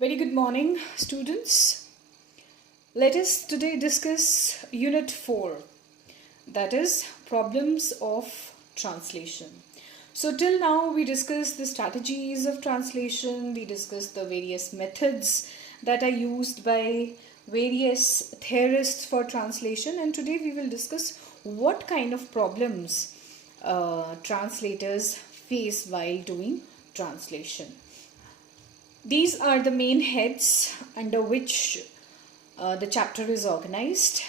Very good morning, students. Let us today discuss Unit 4, that is Problems of Translation. So, till now, we discussed the strategies of translation, we discussed the various methods that are used by various theorists for translation, and today we will discuss what kind of problems translators face while doing translation. These are the main heads under which the chapter is organized.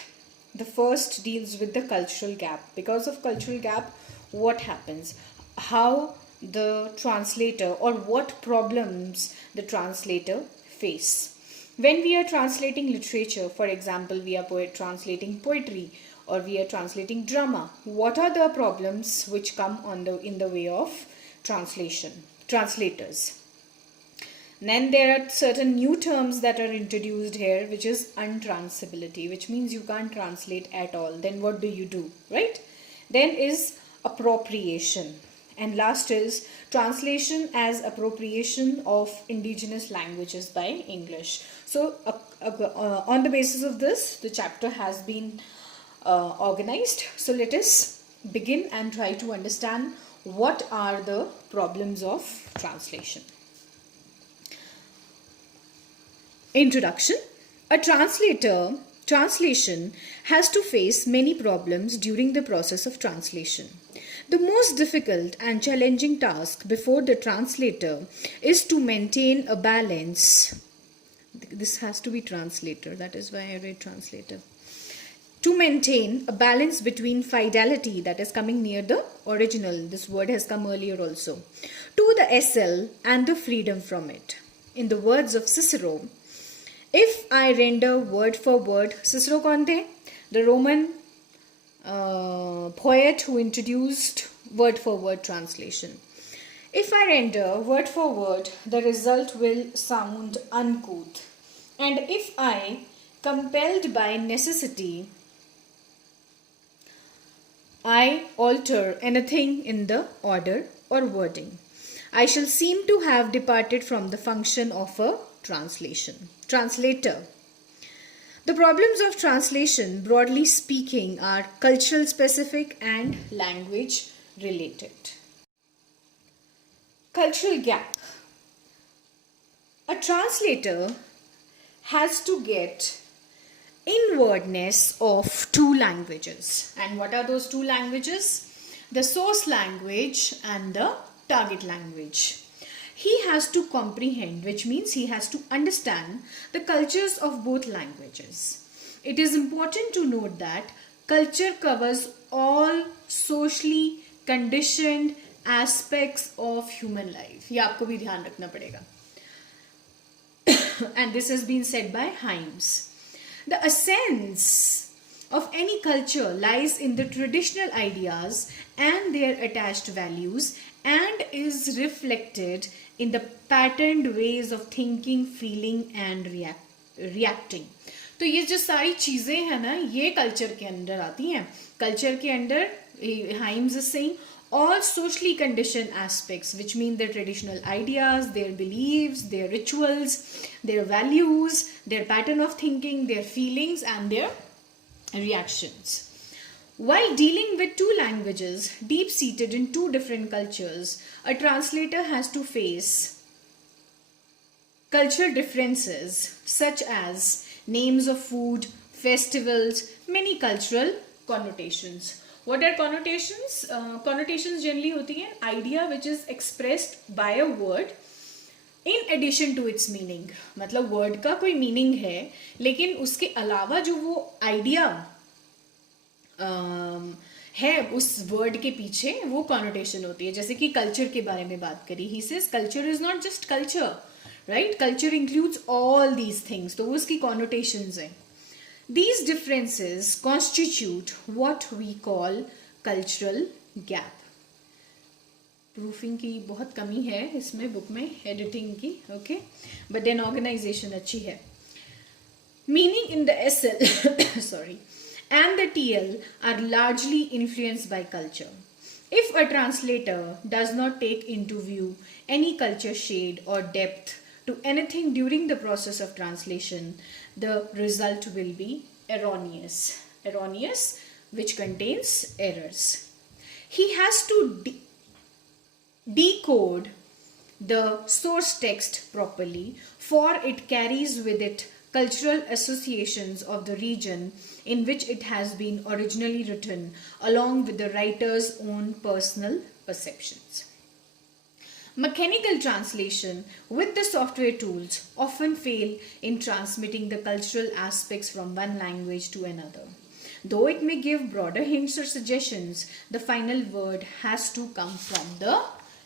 The first deals with the cultural gap. Because of cultural gap, what happens? How the translator or what problems the translator face. When we are translating literature, for example, we are translating poetry or we are translating drama, what are the problems which come in the way of translators? Then there are certain new terms that are introduced here, which is untranslatability, which means you can't translate at all. Then what do, right? Then is appropriation. And last is translation as appropriation of indigenous languages by English. So on the basis of this, the chapter has been organized. So let us begin and try to understand what are the problems of translation. Introduction. A translation has to face many problems during the process of translation. The most difficult and challenging task before the translator is to maintain a balance. This has to be translator, that is why I read translator. To maintain a balance between fidelity, that is coming near the original, this word has come earlier also, to the SL and the freedom from it. In the words of Cicero, if I render word for word, Cicero kaun the? The Roman poet who introduced word for word translation. If I render word for word, the result will sound uncouth. And if I, compelled by necessity, I alter anything in the order or wording, I shall seem to have departed from the function of a translator. The problems of translation, broadly speaking, are cultural specific and language related. Cultural gap. A translator has to get inwardness of two languages. And what are those two languages? The source language and the target language. He has to comprehend, which means he has to understand the cultures of both languages. It is important to note that culture covers all socially conditioned aspects of human life. ये आपको भी ध्यान रखना पड़ेगा. And this has been said by Himes. The essence of any culture lies in the traditional ideas and their attached values and is reflected in the patterned ways of thinking, feeling and reacting. तो ये जो सारी चीजें हैं ना, ये culture के अंदर आती हैं. कल्चर के अंदर Himes is saying all socially conditioned aspects, which mean their traditional ideas, their beliefs, their rituals, their values, their pattern of thinking, their feelings and their reactions. While dealing with two languages deep-seated in two different cultures, a translator has to face cultural differences such as names of food, festivals, many cultural connotations. What are connotations? Connotations generally होती हैं idea which is expressed by a word in addition to its meaning. मतलब word का कोई meaning है, लेकिन उसके अलावा जो वो idea है उस वर्ड के पीछे, वो कॉनोटेशन होती है. जैसे कि कल्चर के बारे में बात करी, he says culture is not just culture, right? Culture includes all these things, तो वो उसकी कॉनोटेशंस हैं. These differences constitute what we call cultural gap. Proofing की बहुत कमी है इसमें बुक में, एडिटिंग की, ओके, बट देन ऑर्गेनाइजेशन अच्छी है. Meaning in the SL sorry, and the TL are largely influenced by culture. If a translator does not take into view any culture shade or depth to anything during the process of translation, the result will be erroneous. Erroneous, which contains errors. He has to decode the source text properly, for it carries with it cultural associations of the region in which it has been originally written, along with the writer's own personal perceptions. Mechanical translation with the software tools often fail in transmitting the cultural aspects from one language to another. Though it may give broader hints or suggestions, the final word has to come from the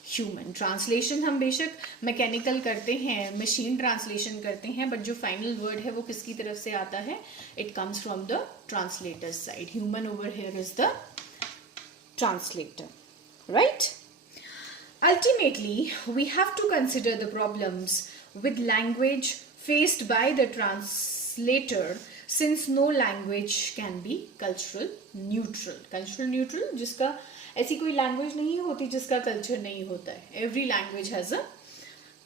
human translation हम बेशक mechanical करते हैं, machine translation करते हैं, but जो final word है वो किसकी तरफ से आता है? It comes from the translator side. Human over here is the translator, right? Ultimately, we have to consider the problems with language faced by the translator, since no language can be cultural neutral. Cultural neutral, जिसका ऐसी कोई language नहीं होती जिसका culture नहीं होता है. Every language has a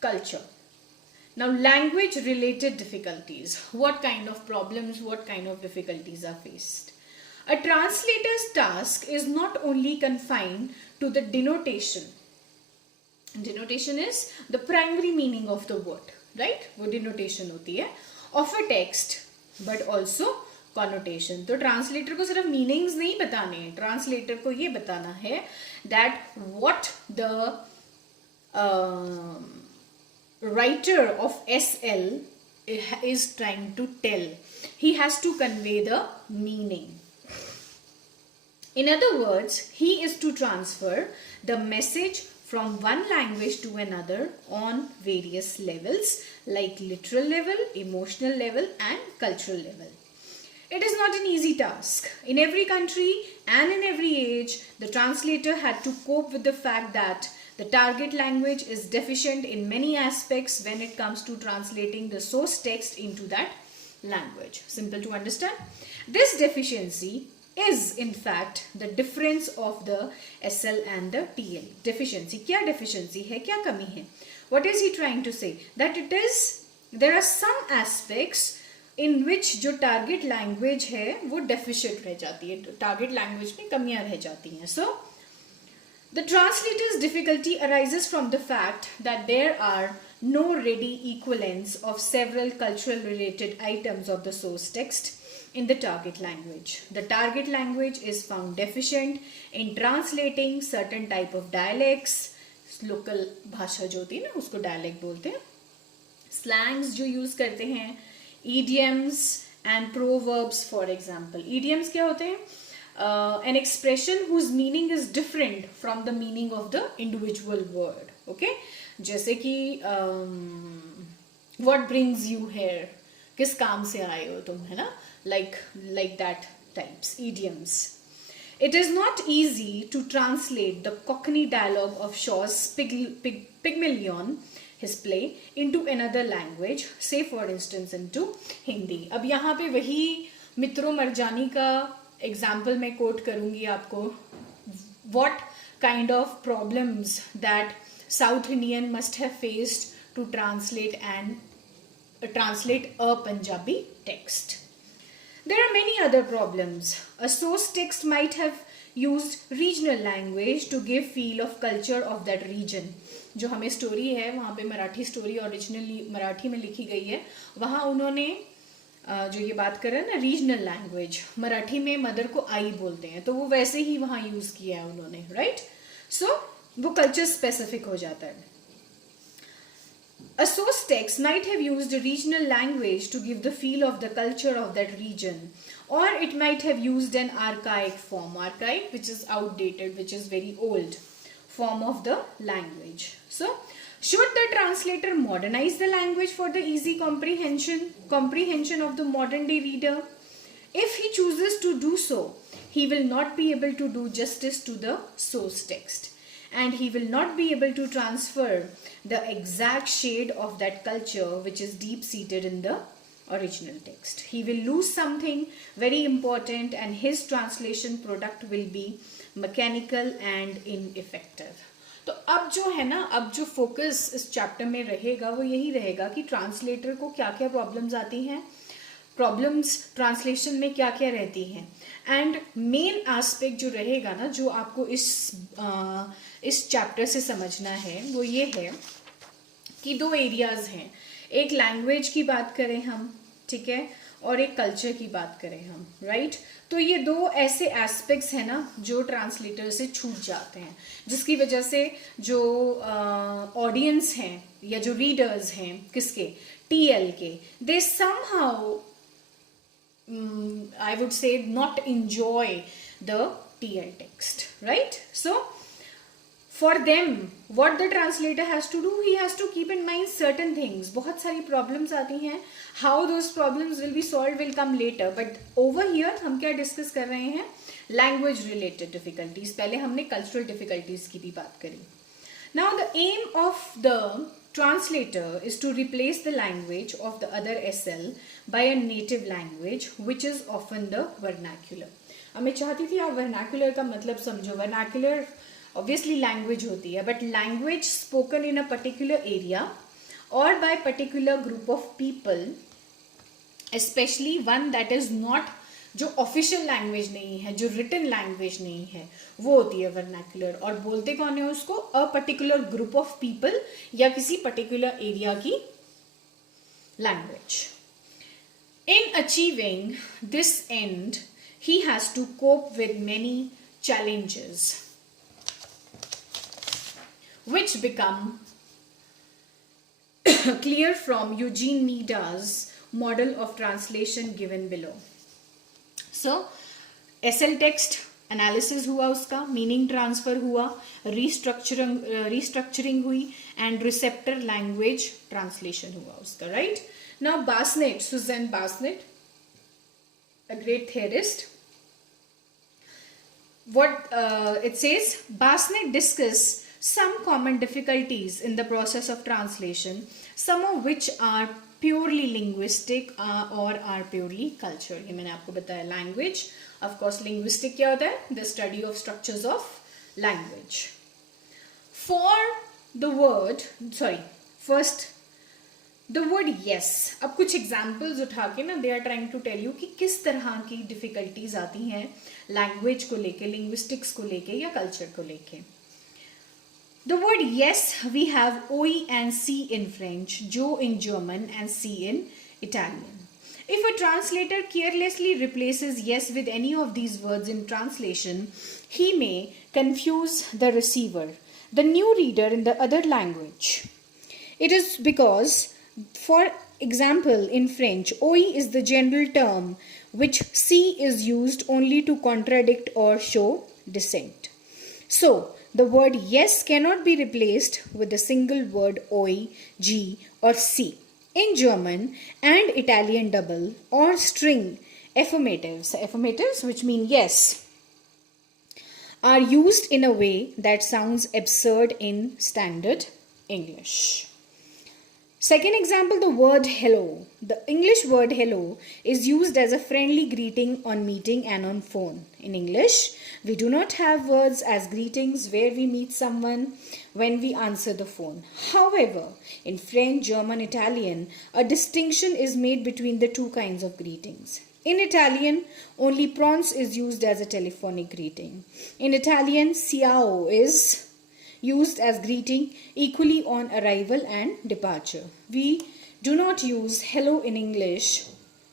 culture. Now language related difficulties. What kind of problems, what kind of difficulties are faced? A translator's task is not only confined to the denotation. Denotation is the primary meaning of the word, right? वो denotation होती है of a text, but also connotation. तो translator को सिर्फ meanings नहीं बताने हैं, translator को ये बताना है that what the writer of SL is trying to tell. He has to convey the meaning. In other words, he is to transfer the message from one language to another on various levels, like literal level, emotional level, and cultural level. It is not an easy task. In every country and in every age, the translator had to cope with the fact that the target language is deficient in many aspects when it comes to translating the source text into that language. Simple to understand. This deficiency is in fact the difference of the SL and the TL. Deficiency. क्या deficiency है? क्या कमी है? What is he trying to say? That it is, there are some aspects in which जो target language है वो deficient रह जाती है. Target language में कमियां रह जाती हैं. So the translator's difficulty arises from the fact that there are no ready equivalents of several cultural related items of the source text in the target language. The target language is found deficient in translating certain type of dialects. Local भाषा जो होती है ना उसको dialect बोलते हैं. Slangs जो use करते हैं, idioms and proverbs for example. Idioms क्या होते हैं? An expression whose meaning is different from the meaning of the individual word. Okay? जैसे कि what brings you here? किस काम से आए हो तुम, है ना? Like that types, idioms. It is not easy to translate the Cockney dialogue of Shaw's Pygmalion, his play, into another language, say for instance into Hindi. अब यहाँ पे वही मित्रों मरजानी का एग्जाम्पल मैं कोट करूँगी आपको. What kind of problems that South Indian must have faced to translate a Punjabi text. There are many other problems. A source text might have used regional language to give feel of culture of that region. जो हमें story है वहाँ पे Marathi story originally Marathi में लिखी गई है, वहाँ उन्होंने जो ये बात कर रहे हैं ना रीजनल लैंग्वेज, मराठी में मदर को आई बोलते हैं, तो वो वैसे ही वहाँ यूज़ किया है उन्होंने, राइट? सो वो कल्चर स्पेसिफिक हो जाता है. A source text might have used a regional language to give the feel of the culture of that region, or it might have used an archaic form, which is outdated, which is very old form of the language. So, should the translator modernize the language for the easy comprehension of the modern day reader? If he chooses to do so, he will not be able to do justice to the source text, and he will not be able to transfer the exact shade of that culture which is deep seated in the original text. He will lose something very important, and his translation product will be mechanical and ineffective. तो अब जो है ना, अब जो focus इस chapter में रहेगा वो यही रहेगा कि ट्रांसलेटर को क्या क्या प्रॉब्लम्स आती हैं, प्रॉब्लम्स ट्रांसलेशन में क्या क्या रहती हैं, एंड मेन एस्पेक्ट जो रहेगा ना, जो आपको इस चैप्टर से समझना है वो ये है कि दो एरियाज हैं, एक लैंग्वेज की बात करें हम, ठीक है, और एक कल्चर की बात करें हम, राइट। तो ये दो ऐसे एस्पेक्ट्स हैं ना जो ट्रांसलेटर से छूट जाते हैं, जिसकी वजह से जो ऑडियंस हैं या जो रीडर्स हैं किसके, टीएल के, दे somehow I would say not enjoy the TL text, right? So for them what the translator has to do, he has to keep in mind certain things. बहुत सारी problems आती हैं, how those problems will be solved will come later, but over here हम क्या discuss कर रहे हैं, language related difficulties. पहले हमने cultural difficulties की भी बात करी. Now the aim of the translator is to replace the language of the other SL by a native language which is often the vernacular. अब मैं चाहती थी आप vernacular का मतलब समझो. Vernacular obviously language होती है, but language spoken in a particular area or by particular group of people, especially one that is not, जो ऑफिशियल लैंग्वेज नहीं है, जो रिटन लैंग्वेज नहीं है, वो होती है वर्नाक्युलर. और बोलते कौन है उसको, a particular group of people या किसी पर्टिकुलर एरिया की language. In achieving this end he has to cope with many challenges which become clear from Eugene Nida's model of translation given below. So SL text analysis हुआ, उसका meaning transfer हुआ, restructuring हुई, and receptor language translation हुआ उसका, right. Now Bassnett, Susan Bassnett, a great theorist, what it says, Bassett discuss some common difficulties in the process of translation, some of which are purely linguistic or are purely cultural. ये मैंने आपको बताया. language, of course linguistic क्या होता है, the study of structures of language. For the word, sorry, first the word yes. अब कुछ examples उठा के ना, they are trying to tell you कि किस तरह की डिफिकल्टीज आती हैं लैंग्वेज को लेके, लिंग्विस्टिक्स को लेके या कल्चर को लेके. The word yes, we have OE and C in French, Jo in German and C in Italian. If a translator carelessly replaces yes with any of these words in translation, he may confuse the receiver, the new reader in the other language. It is because, for example, in French, OE is the general term which C is used only to contradict or show dissent. So, the word yes cannot be replaced with the single word OE, G or C. In German and Italian double or string affirmatives which mean yes, are used in a way that sounds absurd in standard English. Second example, the word hello. The English word hello is used as a friendly greeting on meeting and on phone. In English, we do not have words as greetings where we meet someone when we answer the phone. However, in French, German, Italian, a distinction is made between the two kinds of greetings. In Italian, only pronouns is used as a telephonic greeting. In Italian, ciao is used as greeting equally on arrival and departure. We do not use hello in English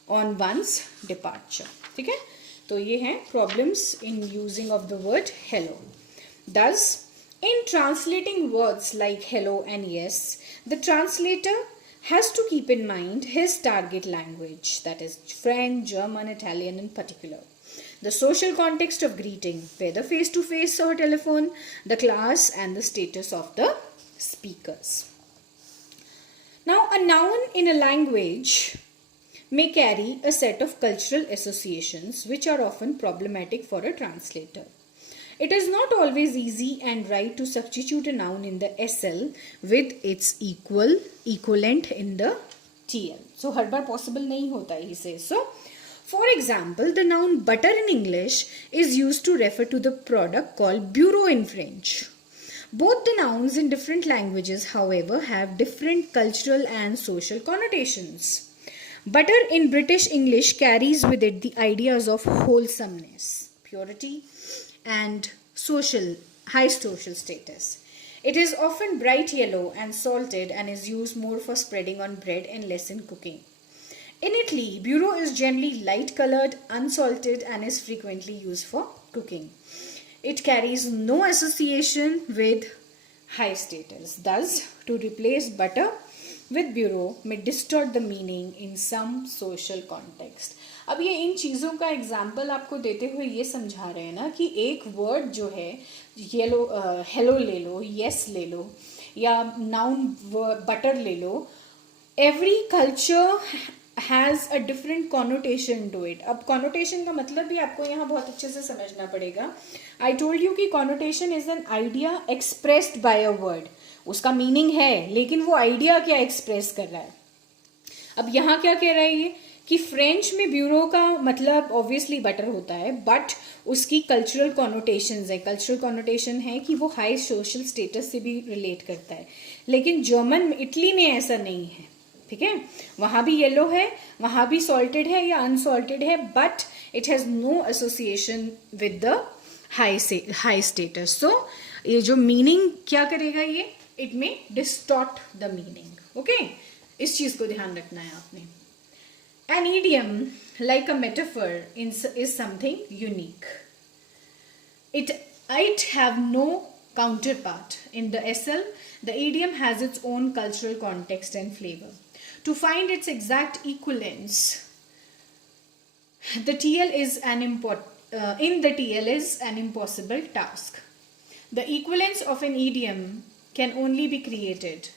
on one's departure. ठीक है? तो ये हैं problems in using of the word hello. Thus, in translating words like hello and yes, the translator has to keep in mind his target language, that is French, German, Italian in particular, the social context of greeting, whether face-to-face or telephone, the class and the status of the speakers. Now, a noun in a language may carry a set of cultural associations which are often problematic for a translator. It is not always easy and right to substitute a noun in the SL with its equivalent in the TL. So, her bar possible नहीं होता है, he says. So, for example, the noun butter in English is used to refer to the product called bureau in French. Both the nouns in different languages, however, have different cultural and social connotations. Butter in British English carries with it the ideas of wholesomeness, purity, and high social status. It is often bright yellow and salted and is used more for spreading on bread and less in cooking. In Italy, burro is generally light colored, unsalted, and is frequently used for cooking. It carries no association with high status. Thus, to replace butter with burro may distort the meaning in some social context. अब ये इन चीज़ों का example आपको देते हुए ये समझा रहे हैं ना कि एक वर्ड जो है येलो हेलो ले लो, येस ले लो, या नाउन बटर ले लो, every culture has a different connotation to it. अब कॉनोटेशन का मतलब भी आपको यहाँ बहुत अच्छे से समझना पड़ेगा. आई टोल्ड यू कि connotation is an idea expressed by a word. उसका मीनिंग है, लेकिन वो आइडिया क्या एक्सप्रेस कर रहा है. अब यहाँ क्या कह रहा है ये कि फ्रेंच में ब्यूरो का मतलब ऑब्वियसली बटर होता है, बट उसकी कल्चरल कॉनोटेशंस है. कल्चरल कॉनोटेशन है कि वो हाई सोशल स्टेटस से भी रिलेट करता है. लेकिन जर्मन इटली में ऐसा नहीं है. ठीक है, वहाँ भी येलो है, वहाँ भी सॉल्टेड है या अनसॉल्टेड है, but it has no association with the high status. So ये जो मीनिंग क्या करेगा, ये it may distort the meaning. Okay, इस चीज को ध्यान रखना है आपने. An idiom, like a metaphor, is something unique. It have no counterpart. In the SL, the idiom has its own cultural context and flavor. To find its exact equivalence, the TL is in the TL is an impossible task. The equivalence of an idiom can only be created.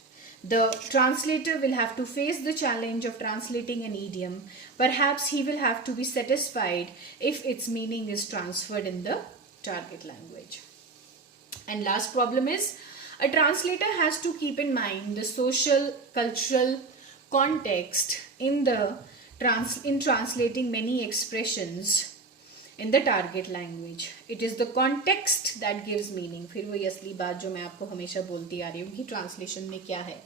The translator will have to face the challenge of translating an idiom. Perhaps he will have to be satisfied if its meaning is transferred in the target language. And last problem is, a translator has to keep in mind the social, cultural context in translating many expressions in the target language. It is the context that gives meaning. फिर वही असली बात जो मैं आपको हमेशा बोलती आ रही हूँ कि ट्रांसलेशन में क्या है.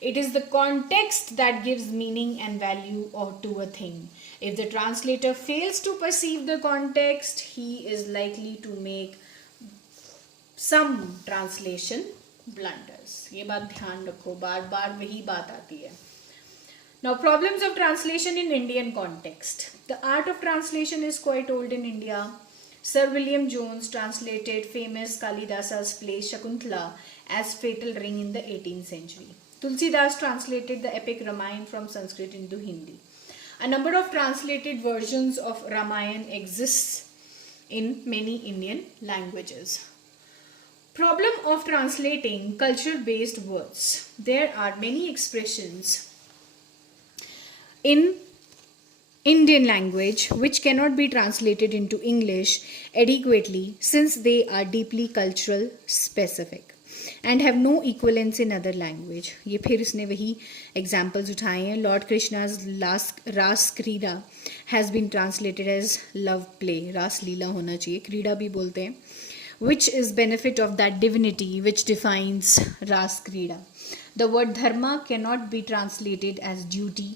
It is the context that gives meaning and value to a thing. If the translator fails to perceive the context, he is likely to make some translation blunders. ये बात ध्यान रखो, बार बार वही बात आती है. Now, problems of translation in Indian context. The art of translation is quite old in India. Sir William Jones translated famous Kalidasa's play Shakuntala as Fatal Ring in the 18th century. Tulsidas translated the epic Ramayana from Sanskrit into Hindi. A number of translated versions of Ramayana exists in many Indian languages. Problem of translating culture-based words. There are many expressions in Indian language which cannot be translated into English adequately since they are deeply cultural specific and have no equivalence in other language. ये फिर इसने वही examples उठाए हैं. Lord Krishna's Ras Krida has been translated as love play. रास लीला होना चाहिए, क्रीड़ा भी बोलते हैं. Which is benefit of that divinity which defines Ras Krida. The word dharma cannot be translated as duty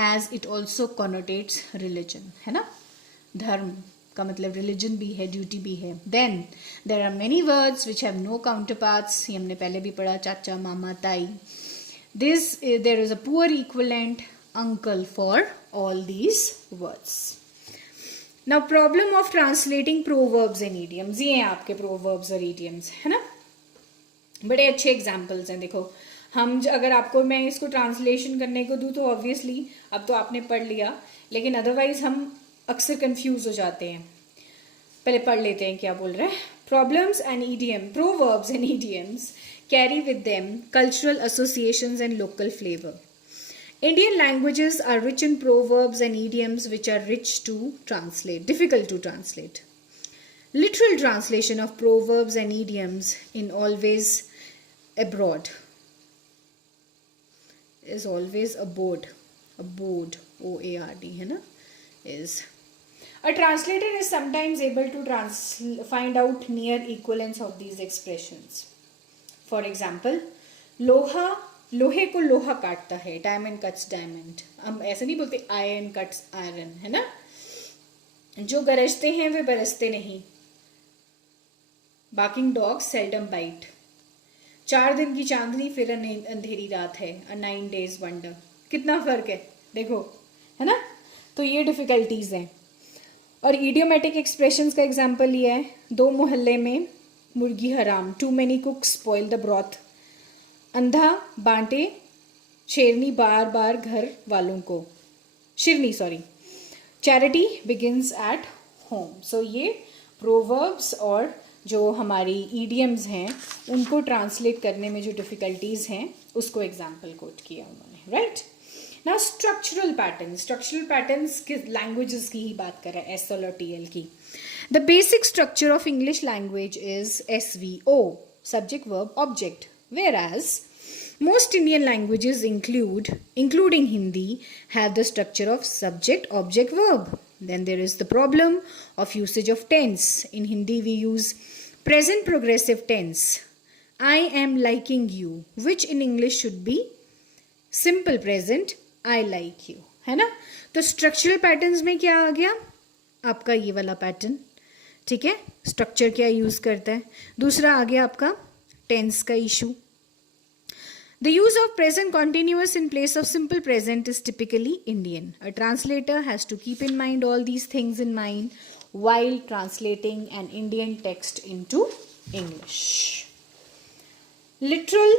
as it also connotates religion. है ना, धर्म का मतलब रिलीजन भी है, ड्यूटी भी है. Then there are many words which have no counterparts. ये हमने पहले भी पढ़ा, चाचा, मामा, ताई. There is a poor equivalent uncle for all these words. Now problem of translating proverbs and idioms. ये हैं आपके प्रोवर्ब्स और इडियम्स, है ना. बड़े अच्छे एग्जाम्पल्स हैं. देखो, हम अगर आपको मैं इसको ट्रांसलेशन करने को दूँ तो ऑब्वियसली अब तो आपने पढ़ लिया, लेकिन अदरवाइज हम अक्सर कंफ्यूज हो जाते हैं. पहले पढ़ लेते हैं क्या बोल रहे हैं. Problems and idiom. Proverbs and idioms carry with them cultural associations and local flavour. Indian languages are rich in proverbs and idioms which are difficult to translate. Literal translation of proverbs and idioms in always abroad is always abode, O-A-R-D, है ना, is. A translator is sometimes able to find out near equivalence of these expressions. For example, लोहे को लोहा काटता है, diamond cuts diamond. हम ऐसे नहीं बोलते आयरन कट्स आयरन, है ना. जो गरजते हैं वे बरसते नहीं. Barking dog seldom bite. 4 दिन की चांदनी फिर अंधेरी रात है, अ 9 days वंडर. कितना फर्क है देखो, है ना. तो ये डिफिकल्टीज हैं. और इडियोमेटिक एक्सप्रेशंस का एग्जांपल लिया है. 2 मोहल्ले में मुर्गी हराम. Too many cooks spoil the broth. अंधा बांटे शेरनी बार बार घर वालों को. शिरनी sorry. Charity begins at home. So ये प्रोवर्ब्स और जो हमारी ईडियम्स हैं उनको ट्रांसलेट करने में जो डिफ़िकल्टीज हैं उसको एग्जाम्पल कोट किया उन्होंने. राइट. नाउ स्ट्रक्चरल पैटर्न्स किस लैंग्वेजेस की ही बात कर रहे हैं, एस और टी एल की. The basic structure of English language is SVO, subject verb object, whereas most Indian languages including Hindi have the structure of subject object verb. Then there is the problem of usage of tense. In Hindi we use present progressive tense. I am liking you, which in English should be simple present, I like you, है ना. तो structural patterns में क्या आ गया आपका ये वाला pattern. ठीक है, स्ट्रक्चर क्या यूज करता है. दूसरा आ गया आपका टेंस का issue. The use of present continuous in place of simple present is typically Indian. A translator has to keep in mind all these things in mind while translating an Indian text into English. Literal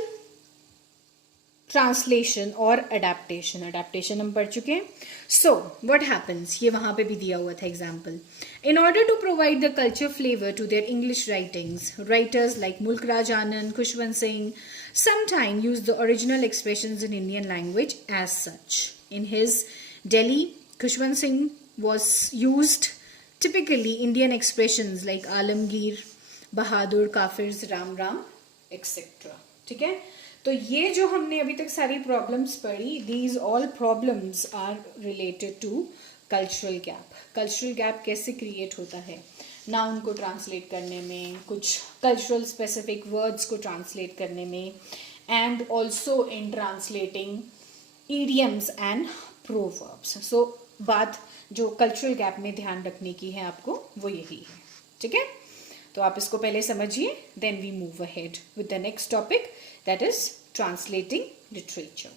translation और adaptation हम पढ़ चुके हैं. So what happens, ये वहाँ पे भी दिया हुआ था example. In order to provide the culture flavor to their English writings, writers like Mulk Raj Anand, Khushwant Singh sometimes use the original expressions in Indian language as such. In his Delhi, Khushwant Singh was used typically Indian expressions like Alamgir, Bahadur, Kafirs, Ram Ram, etc. ठीक है. तो ये जो हमने अभी तक सारी problems पढ़ी, these all problems are related to cultural gap. Cultural gap कैसे क्रिएट होता है, नाउन को ट्रांसलेट करने में, कुछ कल्चरल स्पेसिफिक वर्ड्स को ट्रांसलेट करने में, and also in translating idioms and proverbs. So बात जो कल्चरल गैप में ध्यान रखने की है आपको वो यही है. ठीक है, तो आप इसको पहले समझिए, then we move ahead with the next topic, that is translating literature.